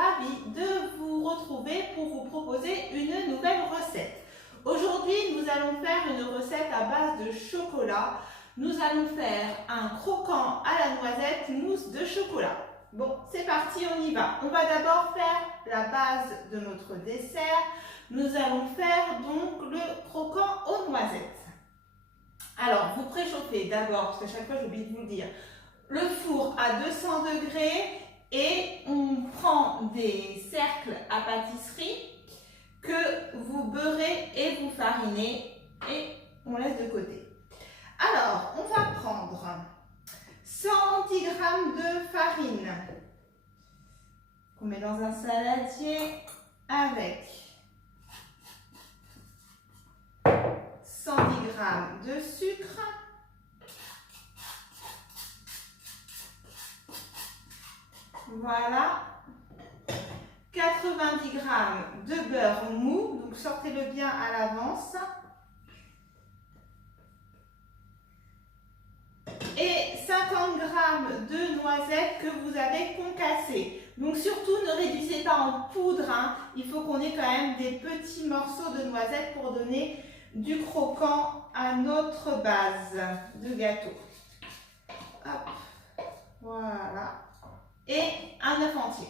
ravie de vous retrouver pour vous proposer une nouvelle recette. Aujourd'hui, nous allons faire une recette à base de chocolat. Nous allons faire un croquant à la noisette mousse de chocolat. Bon, c'est parti, on y va. On va d'abord faire la base de notre dessert. Nous allons faire donc le croquant aux noisettes. Alors, vous préchauffez d'abord, parce que chaque fois j'oublie de vous le dire, le four à 200 degrés et on prend des cercles à pâtisserie que vous beurrez et vous farinez et on laisse de côté. Alors, on va prendre 110 g de farine qu'on met dans un saladier avec 110 g de sucre, voilà, 90 g de beurre mou, donc sortez-le bien à l'avance, et 50 g de noisettes que vous avez concassées. Donc surtout ne réduisez pas en poudre, hein. Il faut qu'on ait quand même des petits morceaux de noisettes pour donner du croquant à notre base de gâteau. Hop, voilà. Et un œuf entier.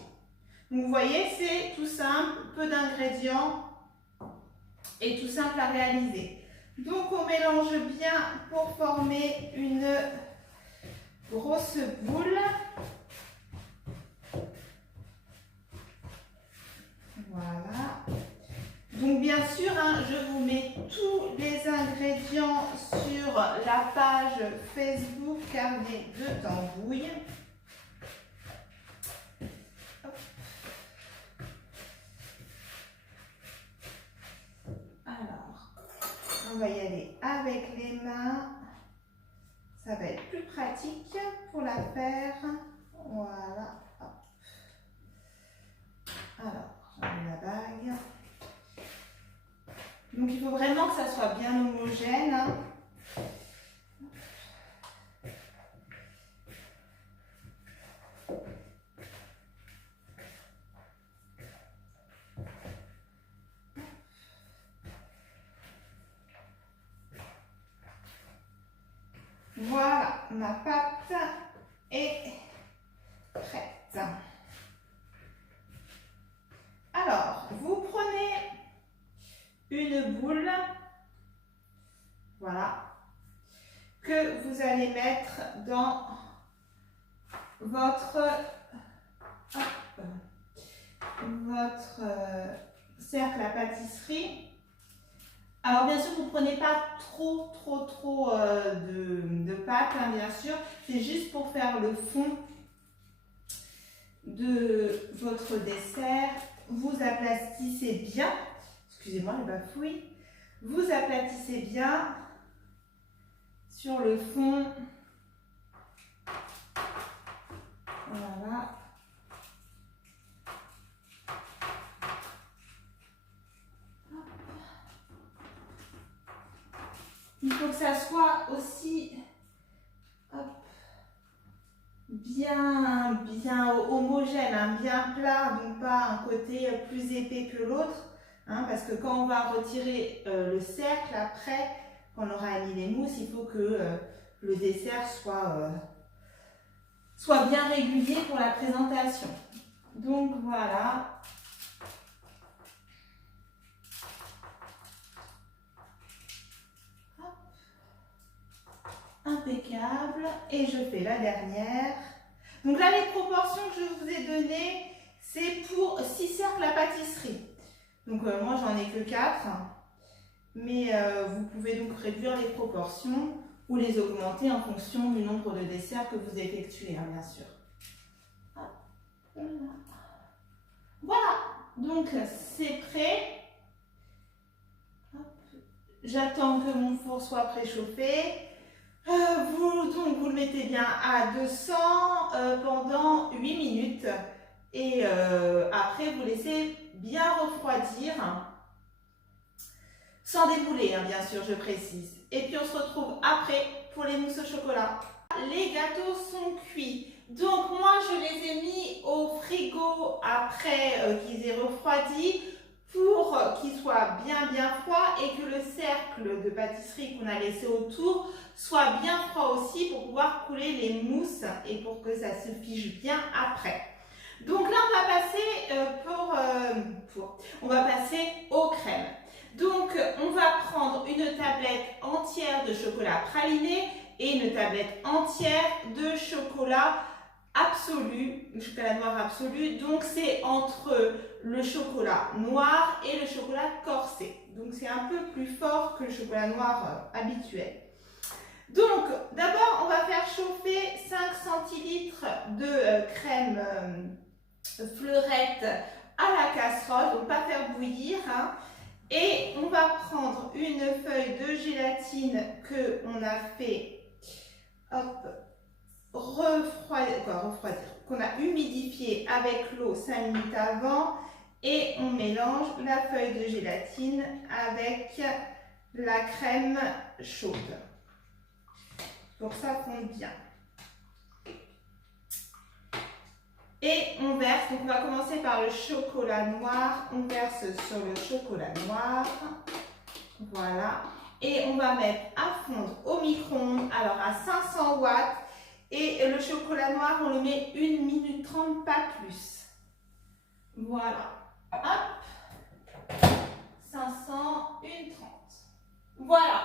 Donc vous voyez, c'est tout simple, peu d'ingrédients et tout simple à réaliser. Donc on mélange bien pour former une grosse boule. Voilà. Donc bien sûr, hein, je vous mets tous les ingrédients sur la page Facebook Carnet de Tambouille. Alors, on va y aller avec les mains. Ça va être plus pratique pour la faire. Voilà. Hop. Alors, j'enlève la bague. Donc, il faut vraiment que ça soit bien homogène. Voilà, ma pâte est prête. Alors, vous prenez une boule, voilà, que vous allez mettre dans votre cercle à pâtisserie. Alors bien sûr, vous ne prenez pas trop de pâte, hein, bien sûr. C'est juste pour faire le fond de votre dessert. Vous aplatissez bien. Excusez-moi les bafouilles. Vous aplatissez bien sur le fond. Voilà. Il faut que ça soit aussi bien homogène, hein, bien plat, donc pas un côté plus épais que l'autre, hein, parce que quand on va retirer le cercle, après, quand on aura mis les mousses, il faut que le dessert soit bien régulier pour la présentation. Donc voilà. Impeccable. Et je fais la dernière. Donc là, les proportions que je vous ai données, c'est pour 6 cercles à pâtisserie. Donc moi, j'en ai que 4. Mais vous pouvez donc réduire les proportions ou les augmenter en fonction du nombre de desserts que vous effectuez, hein, bien sûr. Voilà. Donc c'est prêt. J'attends que mon four soit préchauffé. Vous le mettez bien à 200 pendant 8 minutes et après vous laissez bien refroidir sans débouler, hein, bien sûr, je précise. Et puis on se retrouve après pour les mousses au chocolat. Les gâteaux sont cuits, Donc moi je les ai mis au frigo après qu'ils aient refroidi pour qu'ils soient bien froids et que le cercle de pâtisserie qu'on a laissé autour soit bien froid aussi pour pouvoir couler les mousses et pour que ça se fige bien après. Donc là on va passer aux crèmes. Donc on va prendre une tablette entière de chocolat praliné et une tablette entière de chocolat absolu, le chocolat noir absolu. Donc c'est entre le chocolat noir et le chocolat corsé. Donc c'est un peu plus fort que le chocolat noir habituel. Donc d'abord on va faire chauffer 5 centilitres de crème fleurette à la casserole, donc pas faire bouillir, hein. Et on va prendre une feuille de gélatine que on a fait refroidir, qu'on a humidifié avec l'eau 5 minutes avant, et on mélange la feuille de gélatine avec la crème chaude pour que ça fonde bien. Et on verse, donc on va commencer par le chocolat noir, on verse sur le chocolat noir, voilà, et on va mettre à fondre au micro-ondes, alors à 500 watts, et le chocolat noir on le met 1 minute 30, pas plus. Voilà, hop, 500, 1 30. Voilà,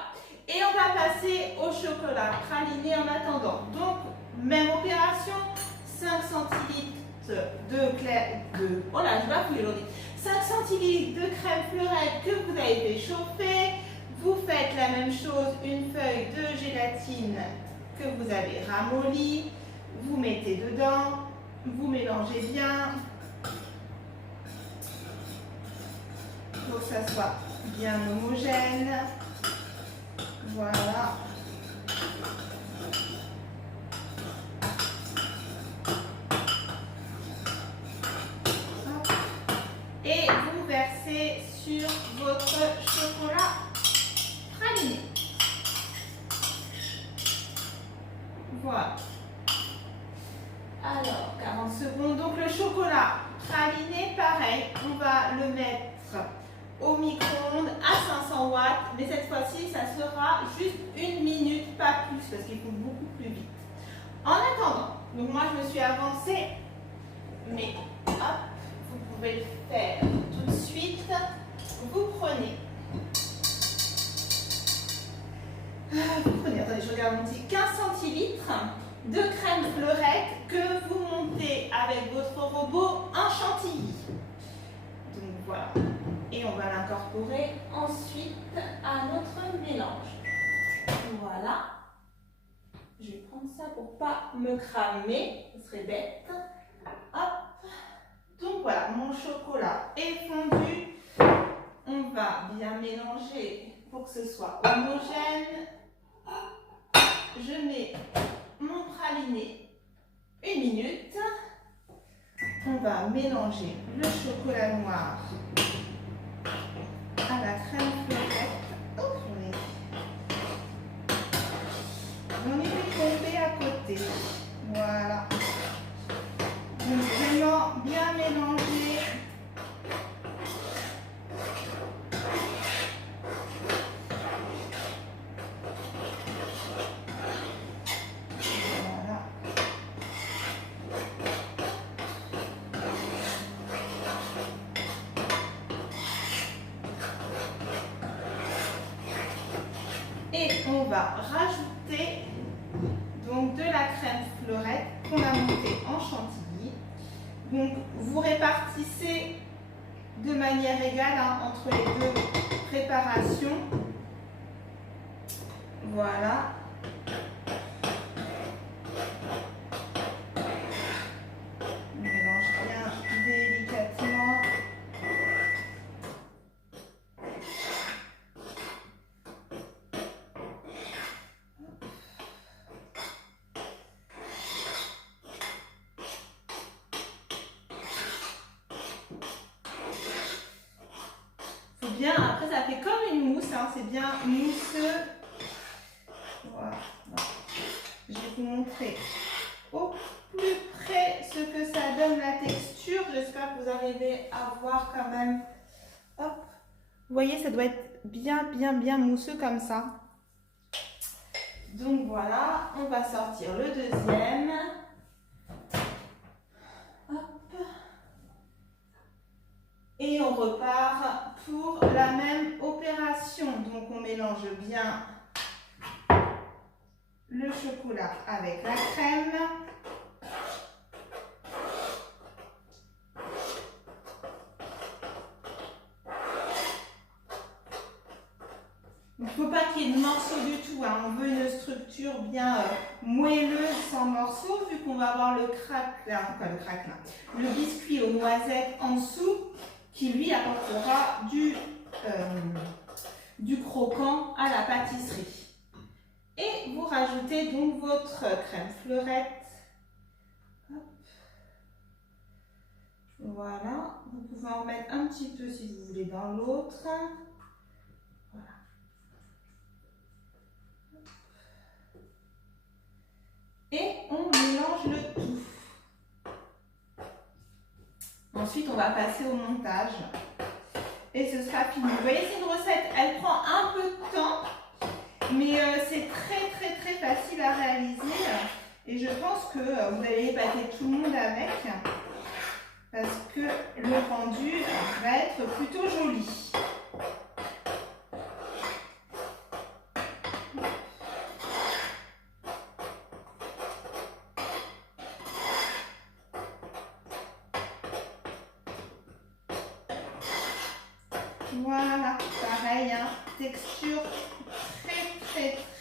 et on va passer au chocolat praliné en attendant. Donc, même opération, 5 centilitres oh là, je vais fouiller aujourd'hui. 5 centilitres de crème fleurette que vous avez fait chauffer. Vous faites la même chose, une feuille de gélatine que vous avez ramollie. Vous mettez dedans, vous mélangez bien pour que ça soit bien homogène. Voilà. Et vous versez sur votre chocolat praliné. Voilà. Alors, 40 secondes. Donc le chocolat praliné, pareil, on va le mettre au micro-ondes à 500 watts, mais cette fois-ci, ça sera juste 1 minute, pas plus, parce qu'il faut beaucoup plus vite. En attendant, donc moi je me suis avancée, mais hop, vous pouvez le faire tout de suite. Vous prenez, attendez, je regarde mon petit 15 centilitres de crème fleurette que vous montez avec votre robot en chantilly. Donc voilà. Et on va l'incorporer ensuite à notre mélange. Voilà. Je vais prendre ça pour pas me cramer, ce serait bête. Hop. Donc voilà, mon chocolat est fondu. On va bien mélanger pour que ce soit homogène. Je mets mon praliné 1 minute. On va mélanger le chocolat noir à la crème fleurette. Oh, j'en ai tombé à côté. Voilà. Donc vraiment bien mélanger. Voilà. Et on va rajouter donc de la crème fleurette qu'on a montée en chantilly. Donc vous répartissez de manière égale entre les deux préparations. Voilà. On mélange bien délicatement. Bien, après ça fait comme une mousse, hein, c'est bien mousseux. Voilà. Je vais vous montrer au plus donne la texture. J'espère que vous arrivez à voir quand même. Hop. Vous voyez, ça doit être bien mousseux comme ça. Donc voilà, on va sortir le deuxième. Hop. Et on repart pour la même opération. Donc on mélange bien le chocolat avec la crème. Il ne faut pas qu'il y ait de morceaux du tout, hein. On veut une structure bien moelleuse, sans morceaux, vu qu'on va avoir le le biscuit aux noisettes en dessous, qui lui apportera du croquant à la pâtisserie. Et vous rajoutez donc votre crème fleurette. Hop. Voilà, vous pouvez en mettre un petit peu si vous voulez dans l'autre. Voilà. Et on mélange le tout. Ensuite, on va passer au montage. Et ce sera fini. Vous voyez, c'est une recette, elle prend un peu de temps, mais c'est très facile à réaliser. Et je pense que vous allez épater tout le monde avec, parce que le rendu va être plutôt joli. Voilà, pareil, hein, texture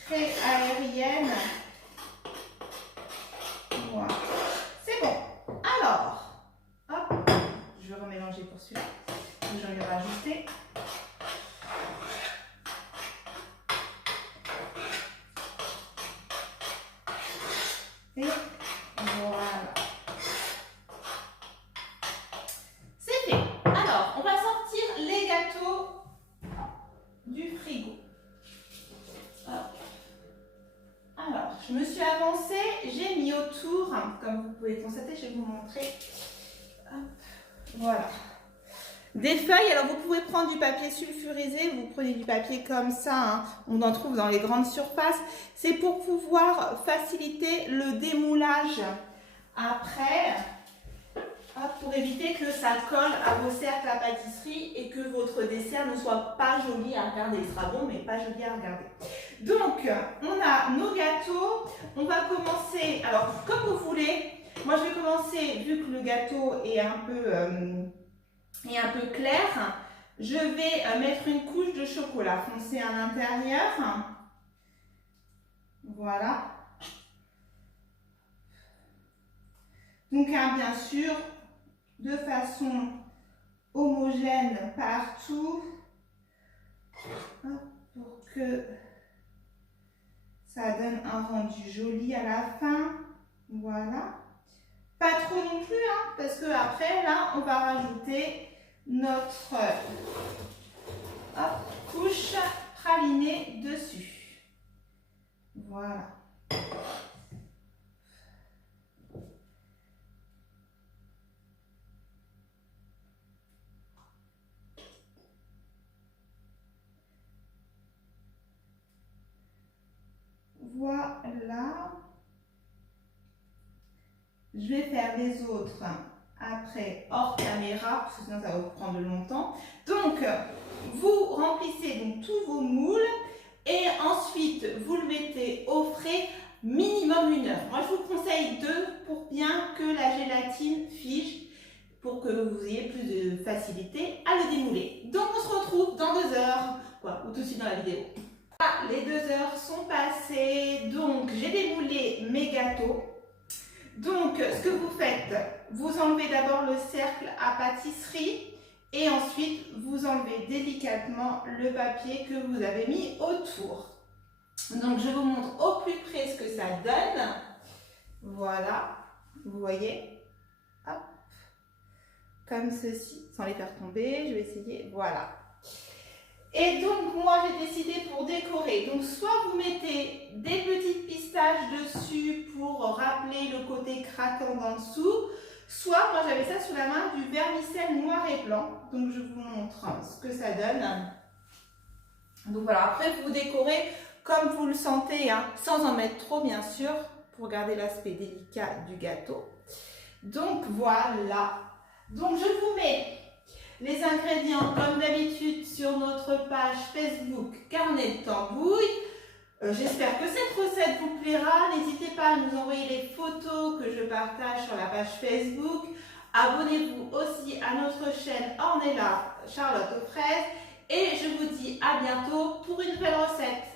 très aérienne. Voilà, c'est bon. Alors, hop, je vais remélanger pour celui-là. J'en ai rajouté. Et voilà. C'est fait. Alors, on va sortir les gâteaux du frigo. Hop. Alors, je me suis avancée, j'ai mis autour, comme vous pouvez constater, je vais vous montrer. Hop. Voilà. Des feuilles, alors vous pouvez prendre du papier sulfurisé, vous prenez du papier comme ça, hein, on en trouve dans les grandes surfaces. C'est pour pouvoir faciliter le démoulage après, pour éviter que ça colle à vos cercles à pâtisserie et que votre dessert ne soit pas joli à regarder. Il sera bon, mais pas joli à regarder. Donc, on a nos gâteaux. On va commencer, alors comme vous voulez. Moi, je vais commencer, vu que le gâteau est un peu clair, je vais mettre une couche de chocolat foncé à l'intérieur. Voilà. Donc, bien sûr, de façon homogène partout, pour que ça donne un rendu joli à la fin. Voilà. Pas trop non plus, hein, parce que après, là, on va rajouter notre couche pralinée dessus. Voilà. Voilà. Je vais faire les autres après hors caméra, parce que sinon ça va vous prendre longtemps. Donc, vous remplissez donc tous vos moules et ensuite vous le mettez au frais minimum 1 heure. Moi, je vous conseille 2 pour bien que la gélatine fige, pour que vous ayez plus de facilité à le démouler. Donc, on se retrouve dans 2 heures, ou tout de suite dans la vidéo. Ah, les 2 heures sont passées, donc j'ai démoulé mes gâteaux. Donc, ce que vous faites, vous enlevez d'abord le cercle à pâtisserie et ensuite vous enlevez délicatement le papier que vous avez mis autour. Donc, je vous montre au plus près ce que ça donne. Voilà, vous voyez, hop, comme ceci, sans les faire tomber. Je vais essayer, voilà. Et donc, moi, j'ai décidé pour décorer, donc soit vous mettez des petites pistaches dessus pour rappeler le côté craquant d'en dessous, Soit, moi j'avais ça sous la main, du vermicelle noir et blanc. Donc je vous montre ce que ça donne. Donc voilà, après vous décorez comme vous le sentez, hein, sans en mettre trop bien sûr, pour garder l'aspect délicat du gâteau. Donc voilà. Donc je vous mets les ingrédients comme d'habitude sur notre page Facebook Carnet de Tambouille. J'espère que cette recette vous plaira. N'hésitez pas à nous envoyer les photos que je partage sur la page Facebook. Abonnez-vous aussi à notre chaîne Ornella Charlotte aux fraises. Et je vous dis à bientôt pour une nouvelle recette.